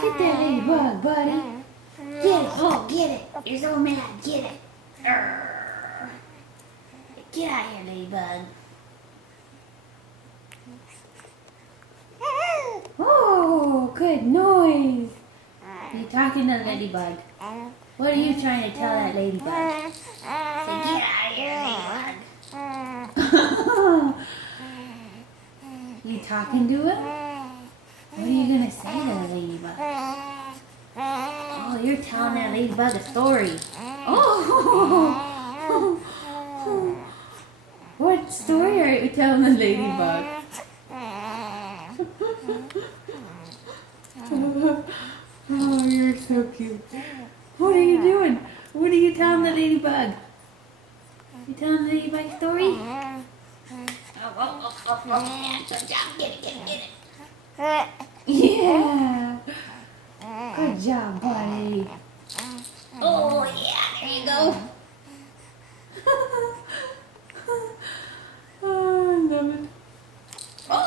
Get that ladybug, buddy. Get it. Oh, get it. You're so mad. Get it. Arr. Get out of here, ladybug. Oh, good noise. You're talking to the ladybug. What are you trying to tell that ladybug? Say, get out of here, ladybug. You talking to it? What are you going to say to the ladybug? Oh, you're telling that ladybug a story. Oh! What story are you telling the ladybug? Oh, you're so cute. What are you doing? What are you telling the ladybug? You telling the ladybug a story? Yeah, good job. Get it. Yeah. Good job, buddy. Oh, yeah, there you go. Oh, I love it. Oh!